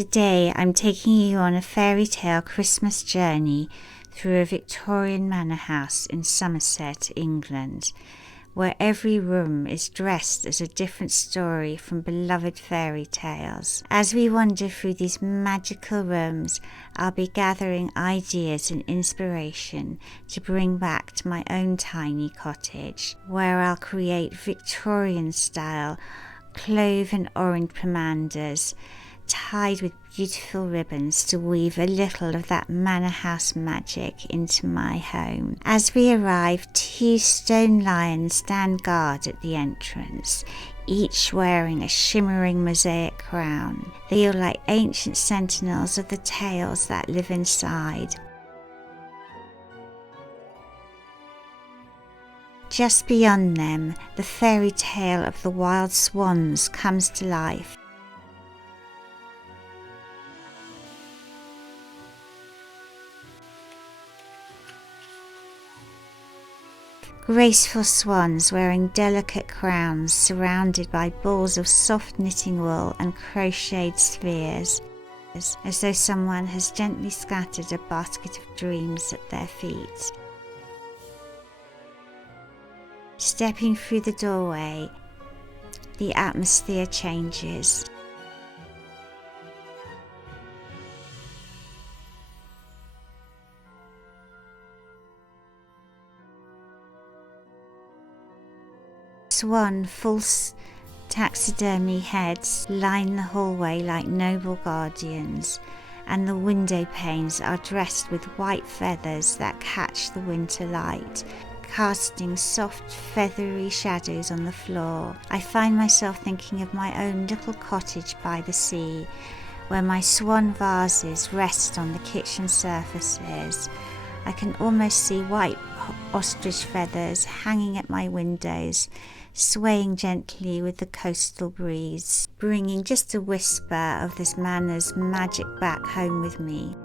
Today I'm taking you on a fairy tale Christmas journey through a Victorian manor house in Somerset, England, where every room is dressed as a different story from beloved fairy tales. As we wander through these magical rooms, I'll be gathering ideas and inspiration to bring back to my own tiny cottage, where I'll create Victorian-style clove and orange pomanders, tied with beautiful ribbons to weave a little of that manor house magic into my home. As we arrive, 2 stone lions stand guard at the entrance, each wearing a shimmering mosaic crown. They are like ancient sentinels of the tales that live inside. Just beyond them, the fairy tale of the wild swans comes to life. Graceful swans wearing delicate crowns surrounded by balls of soft knitting wool and crocheted spheres, as though someone has gently scattered a basket of dreams at their feet. Stepping through the doorway, the atmosphere changes. Swan false taxidermy heads line the hallway like noble guardians, and the window panes are dressed with white feathers that catch the winter light, casting soft feathery shadows on the floor. I find myself thinking of my own little cottage by the sea, where my swan vases rest on the kitchen surfaces. I can almost see white ostrich feathers hanging at my windows, swaying gently with the coastal breeze, bringing just a whisper of this manor's magic back home with me.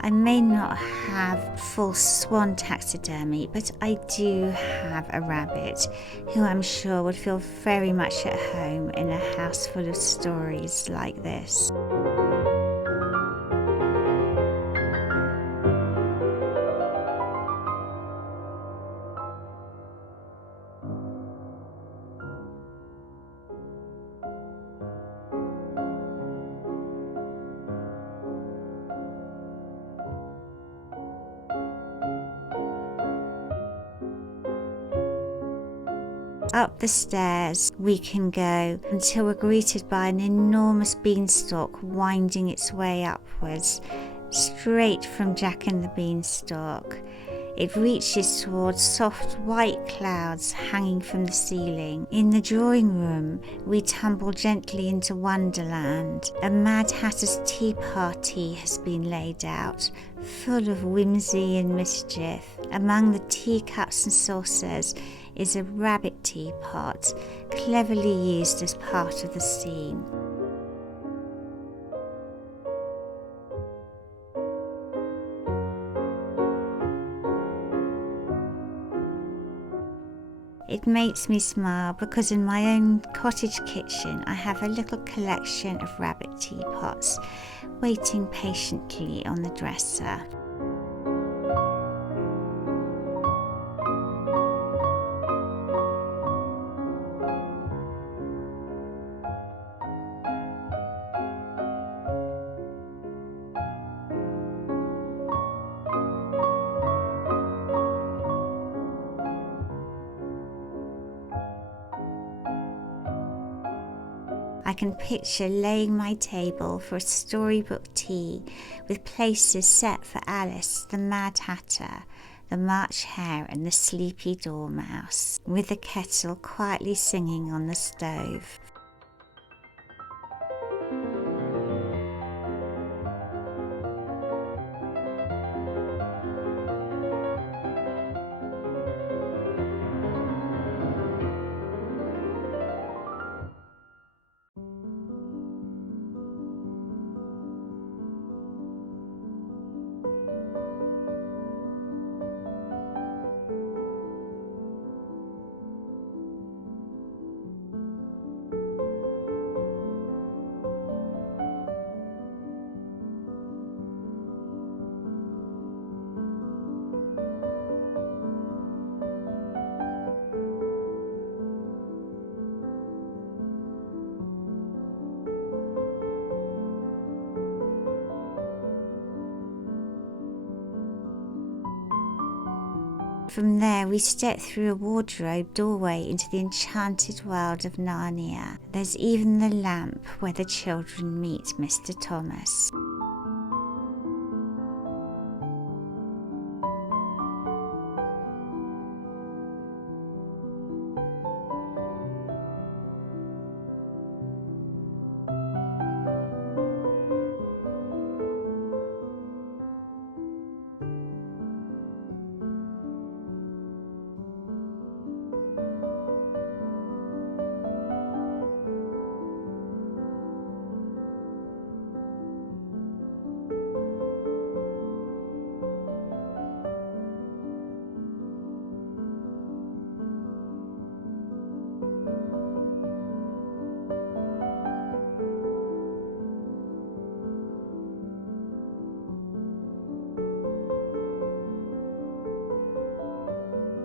I may not have full swan taxidermy, but I do have a rabbit who I'm sure would feel very much at home in a house full of stories like this. Up the stairs we can go until we're greeted by an enormous beanstalk winding its way upwards, straight from Jack and the Beanstalk. It reaches towards soft white clouds hanging from the ceiling. In the drawing room, we tumble gently into Wonderland. A Mad Hatter's tea party has been laid out, full of whimsy and mischief. Among the teacups and saucers is a rabbit teapot, cleverly used as part of the scene. It makes me smile because in my own cottage kitchen I have a little collection of rabbit teapots waiting patiently on the dresser. I can picture laying my table for a storybook tea with places set for Alice, the Mad Hatter, the March Hare and the Sleepy Dormouse, with the kettle quietly singing on the stove. From there, we step through a wardrobe doorway into the enchanted world of Narnia. There's even the lamp where the children meet Mr. Thomas.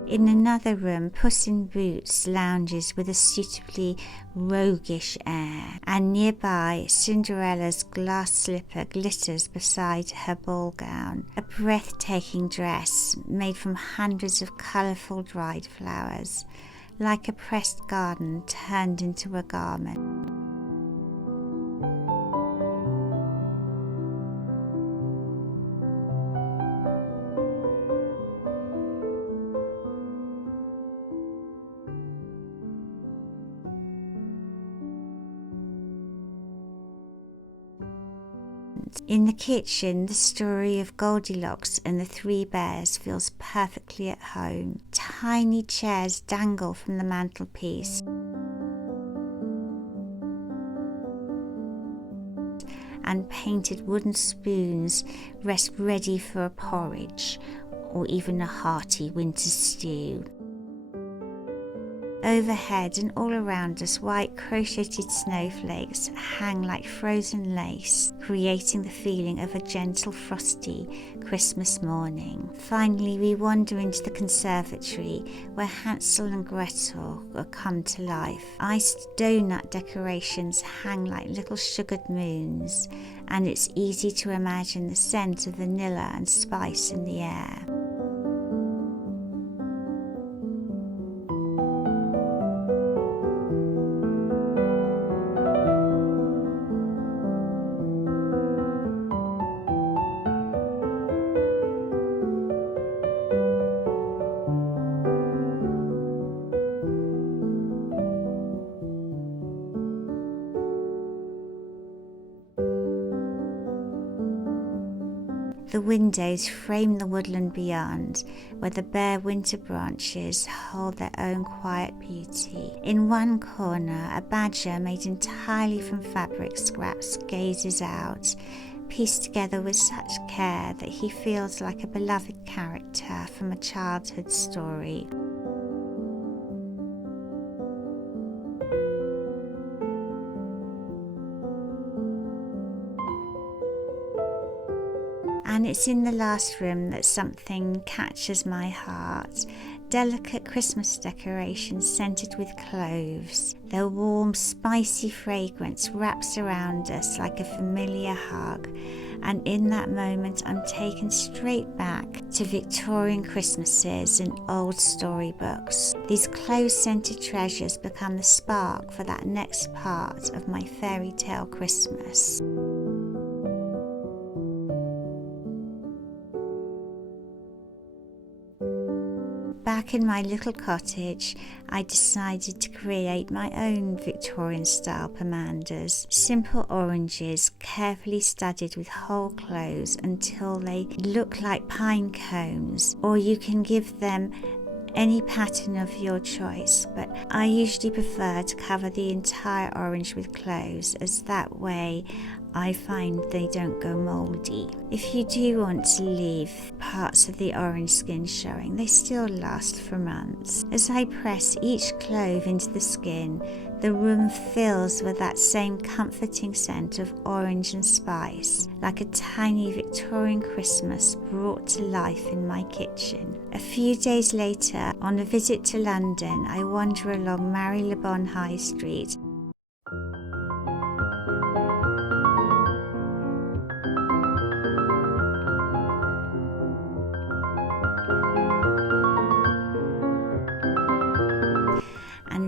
In another room, Puss in Boots lounges with a suitably roguish air, and nearby Cinderella's glass slipper glitters beside her ball gown, a breathtaking dress made from hundreds of colourful dried flowers, like a pressed garden turned into a garment. In the kitchen, the story of Goldilocks and the Three Bears feels perfectly at home. Tiny chairs dangle from the mantelpiece, and painted wooden spoons rest ready for a porridge or even a hearty winter stew. Overhead and all around us, white crocheted snowflakes hang like frozen lace, creating the feeling of a gentle, frosty Christmas morning. Finally, we wander into the conservatory where Hansel and Gretel come to life. Iced donut decorations hang like little sugared moons, and it's easy to imagine the scent of vanilla and spice in the air. The windows frame the woodland beyond, where the bare winter branches hold their own quiet beauty. In one corner, a badger made entirely from fabric scraps gazes out, pieced together with such care that he feels like a beloved character from a childhood story. And it's in the last room that something catches my heart. Delicate Christmas decorations scented with cloves. Their warm, spicy fragrance wraps around us like a familiar hug. And in that moment, I'm taken straight back to Victorian Christmases and old storybooks. These clove-scented treasures become the spark for that next part of My Fairytale Christmas. Back in my little cottage, I decided to create my own Victorian-style pomanders. Simple oranges, carefully studied with whole cloves until they look like pine cones, or you can give them any pattern of your choice, but I usually prefer to cover the entire orange with cloves, as that way I find they don't go mouldy. If you do want to leave parts of the orange skin showing, they still last for months. As I press each clove into the skin, the room fills with that same comforting scent of orange and spice, like a tiny Victorian Christmas brought to life in my kitchen. A few days later, on a visit to London, I wander along Marylebone High Street.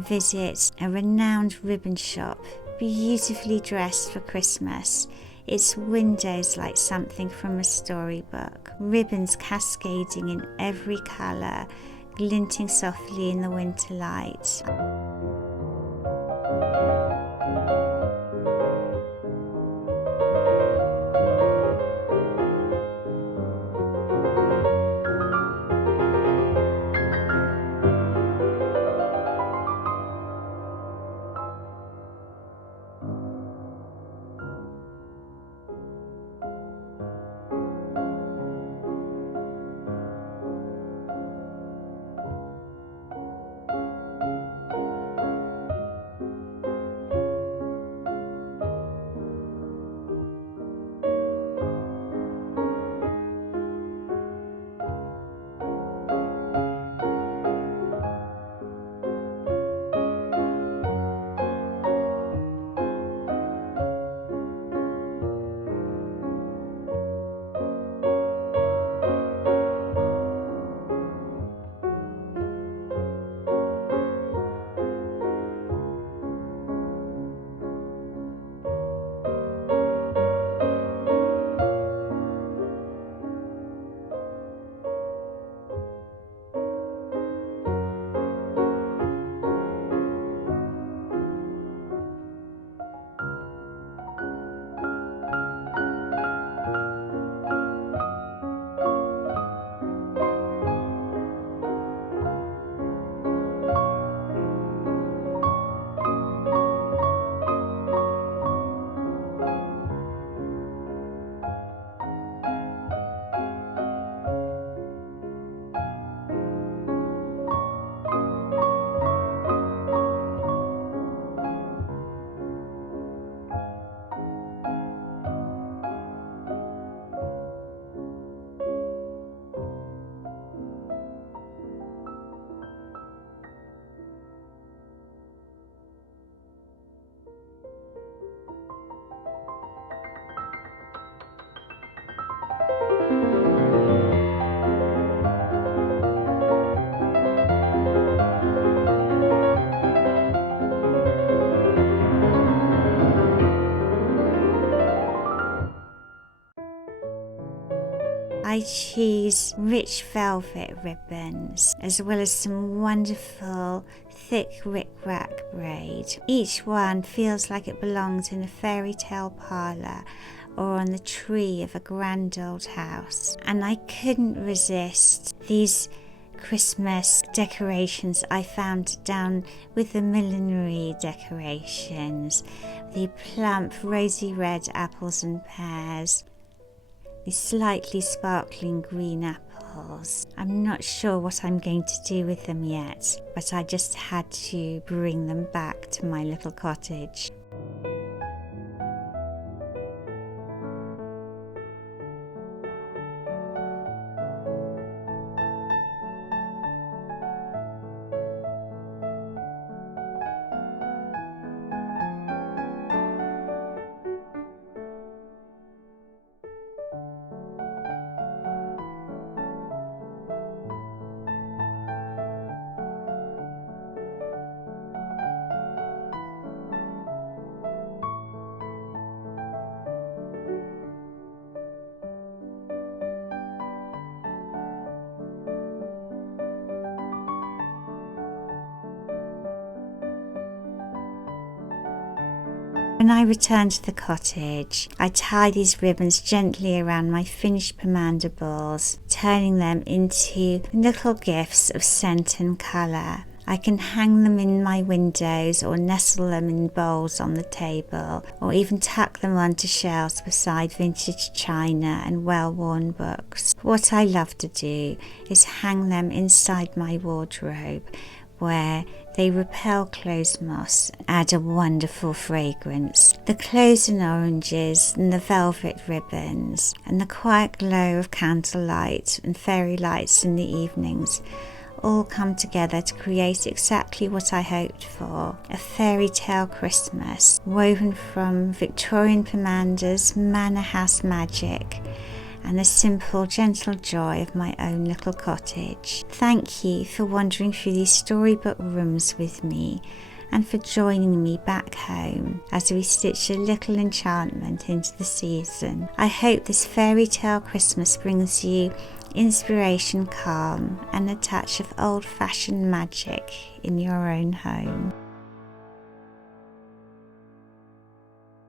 and visit a renowned ribbon shop, beautifully dressed for Christmas. Its windows like something from a storybook, ribbons cascading in every colour, glinting softly in the winter light. I choose rich velvet ribbons, as well as some wonderful thick rickrack braid. Each one feels like it belongs in a fairy tale parlour or on the tree of a grand old house. And I couldn't resist these Christmas decorations I found down with the millinery decorations, the plump rosy red apples and pears, the slightly sparkling green apples. I'm not sure what I'm going to do with them yet, but I just had to bring them back to my little cottage. When I return to the cottage, I tie these ribbons gently around my finished pomander balls, turning them into little gifts of scent and colour. I can hang them in my windows or nestle them in bowls on the table, or even tuck them onto shelves beside vintage china and well-worn books. What I love to do is hang them inside my wardrobe, where they repel clothes moths and add a wonderful fragrance. The cloves and oranges and the velvet ribbons and the quiet glow of candlelight and fairy lights in the evenings all come together to create exactly what I hoped for, a fairy tale Christmas woven from Victorian Pomanders Manor house magic and the simple, gentle joy of my own little cottage. Thank you for wandering through these storybook rooms with me, and for joining me back home as we stitch a little enchantment into the season. I hope this fairy tale Christmas brings you inspiration, calm, and a touch of old-fashioned magic in your own home.